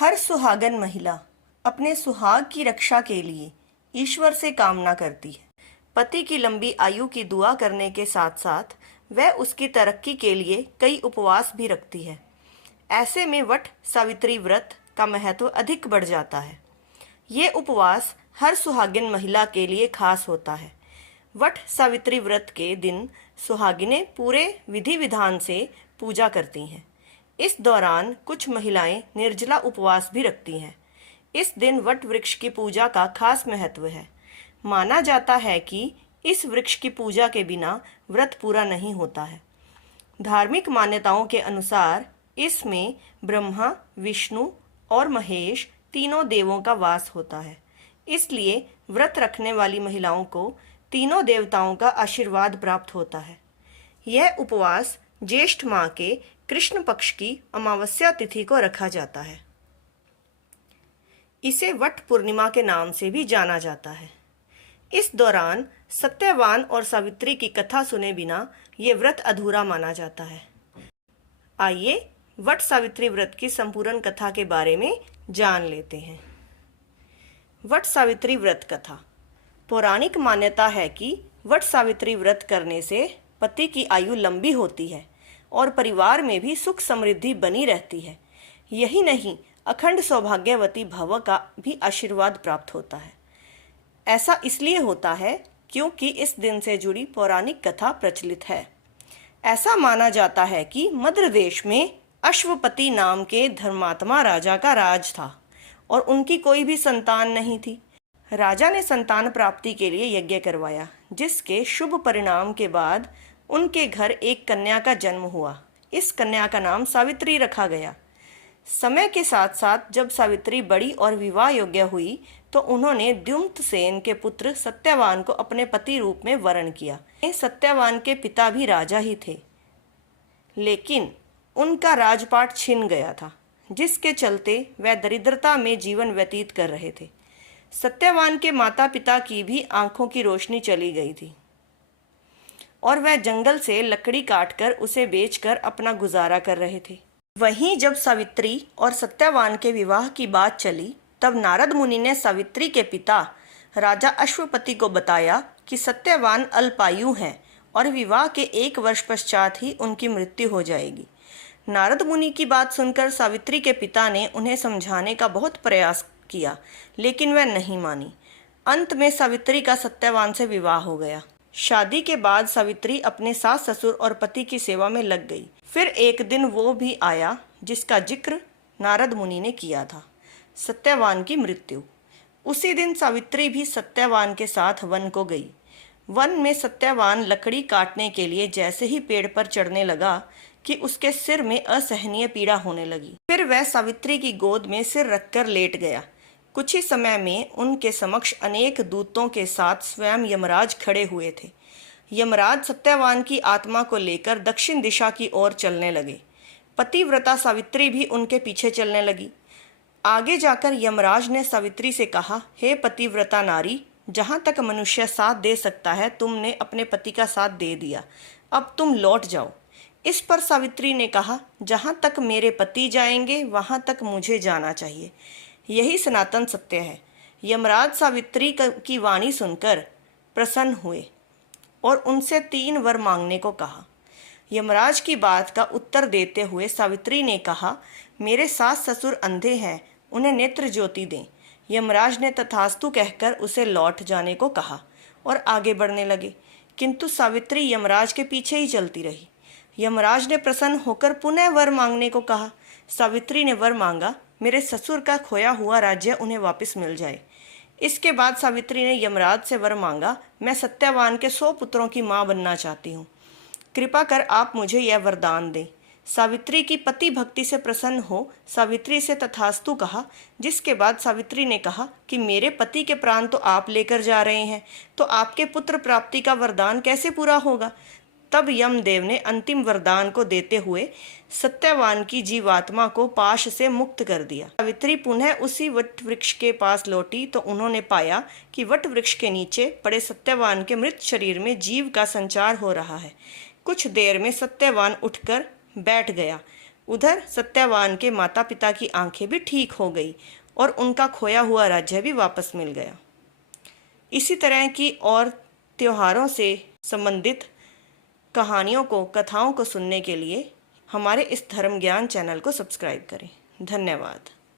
हर सुहागन महिला अपने सुहाग की रक्षा के लिए ईश्वर से कामना करती है। पति की लंबी आयु की दुआ करने के साथ साथ वह उसकी तरक्की के लिए कई उपवास भी रखती है। ऐसे में वट सावित्री व्रत का महत्व अधिक बढ़ जाता है। ये उपवास हर सुहागिन महिला के लिए खास होता है। वट सावित्री व्रत के दिन सुहागिनें पूरे विधि विधान से पूजा करती हैं। इस दौरान कुछ महिलाएं निर्जला उपवास भी रखती हैं। इस दिन वट वृक्ष की पूजा का खास महत्व है। माना जाता है कि इस वृक्ष की पूजा के बिना व्रत पूरा नहीं होता है। धार्मिक मान्यताओं के अनुसार इसमें ब्रह्मा, विष्णु और महेश तीनों देवों का वास होता है। इसलिए व्रत रखने वाली महिलाओं को तीनों देवताओं का आशीर्वाद प्राप्त होता है। यह उपवास ज्येष्ठ माह के कृष्ण पक्ष की अमावस्या तिथि को रखा जाता है। इसे वट पूर्णिमा के नाम से भी जाना जाता है। इस दौरान सत्यवान और सावित्री की कथा सुने बिना ये व्रत अधूरा माना जाता है। आइए वट सावित्री व्रत की संपूर्ण कथा के बारे में जान लेते हैं। वट सावित्री व्रत कथा। पौराणिक मान्यता है कि वट सावित्री व्रत करने से पति की आयु लंबी होती है और परिवार में भी सुख समृद्धि बनी रहती है। यही नहीं, अखंड सौभाग्यवती भव का भी आशीर्वाद प्राप्त होता है। ऐसा इसलिए होता है क्योंकि इस दिन से जुड़ी पौराणिक कथा प्रचलित है। ऐसा माना जाता है कि मद्र देश में अश्वपति नाम के धर्मात्मा राजा का राज था और उनकी कोई भी संतान नहीं थी। राजा ने संतान प्राप्ति के लिए यज्ञ करवाया, जिसके शुभ परिणाम के बाद उनके घर एक कन्या का जन्म हुआ। इस कन्या का नाम सावित्री रखा गया। समय के साथ साथ जब सावित्री बड़ी और विवाह योग्य हुई तो उन्होंने द्युम्नसेन के पुत्र सत्यवान को अपने पति रूप में वरण किया। सत्यवान के पिता भी राजा ही थे, लेकिन उनका राजपाट छिन गया था, जिसके चलते वह दरिद्रता में जीवन व्यतीत कर रहे थे। सत्यवान के माता पिता की भी आंखों की रोशनी चली गई थी और वह जंगल से लकड़ी काटकर उसे बेचकर अपना गुजारा कर रहे थे। वहीं जब सावित्री और सत्यवान के विवाह की बात चली तब नारद मुनि ने सावित्री के पिता राजा अश्वपति को बताया कि सत्यवान अल्पायु हैं और विवाह के 1 वर्ष पश्चात ही उनकी मृत्यु हो जाएगी। नारद मुनि की बात सुनकर सावित्री के पिता ने उन्हें समझाने का बहुत प्रयास किया, लेकिन वह नहीं मानी। अंत में सावित्री का सत्यवान से विवाह हो गया। शादी के बाद सावित्री अपने सास ससुर और पति की सेवा में लग गई। फिर एक दिन वो भी आया जिसका जिक्र नारद मुनि ने किया था, सत्यवान की मृत्यु। उसी दिन सावित्री भी सत्यवान के साथ वन को गई। वन में सत्यवान लकड़ी काटने के लिए जैसे ही पेड़ पर चढ़ने लगा कि उसके सिर में असहनीय पीड़ा होने लगी। फिर वह सावित्री की गोद में सिर रखकर लेट गया। कुछ ही समय में उनके समक्ष अनेक दूतों के साथ स्वयं यमराज खड़े हुए थे। यमराज सत्यवान की आत्मा को लेकर दक्षिण दिशा की ओर चलने लगे। पतिव्रता सावित्री भी उनके पीछे चलने लगी। आगे जाकर यमराज ने सावित्री से कहा, हे पतिव्रता नारी, जहाँ तक मनुष्य साथ दे सकता है तुमने अपने पति का साथ दे दिया, अब तुम लौट जाओ। इस पर सावित्री ने कहा, जहाँ तक मेरे पति जाएंगे वहाँ तक मुझे जाना चाहिए। यही सनातन सत्य है। यमराज सावित्री की वाणी सुनकर प्रसन्न हुए और उनसे 3 वर मांगने को कहा। यमराज की बात का उत्तर देते हुए सावित्री ने कहा, मेरे सास ससुर अंधे हैं, उन्हें नेत्र ज्योति दें। यमराज ने तथास्तु कहकर उसे लौट जाने को कहा और आगे बढ़ने लगे, किंतु सावित्री यमराज के पीछे ही चलती रही। यमराज ने प्रसन्न होकर पुनः वर मांगने को कहा। सावित्री ने वर मांगा, मेरे ससुर का खोया हुआ राज्य उन्हें वापस मिल जाए। इसके बाद सावित्री ने यमराज से वर मांगा, मैं सत्यवान के 100 पुत्रों की माँ बनना चाहती हूँ, कृपा कर आप मुझे यह वरदान दें। सावित्री की पति भक्ति से प्रसन्न हो सावित्री से तथास्तु कहा, जिसके बाद सावित्री ने कहा कि मेरे पति के प्राण तो आप लेकर जा रहे हैं, तो आपके पुत्र प्राप्ति का वरदान कैसे पूरा होगा। तब यमदेव ने अंतिम वरदान को देते हुए सत्यवान की जीवात्मा को पाश से मुक्त कर दिया। सावित्री पुनः उसी वट वृक्ष के पास लौटी तो उन्होंने पाया कि वट वृक्ष के नीचे पड़े सत्यवान के मृत शरीर में जीव का संचार हो रहा है। कुछ देर में सत्यवान उठकर बैठ गया। उधर सत्यवान के माता पिता की आंखें भी ठीक हो गई और उनका खोया हुआ राज्य भी वापस मिल गया। इसी तरह की और त्योहारों से संबंधित कहानियों को, कथाओं को सुनने के लिए हमारे इस धर्म ज्ञान चैनल को सब्सक्राइब करें। धन्यवाद।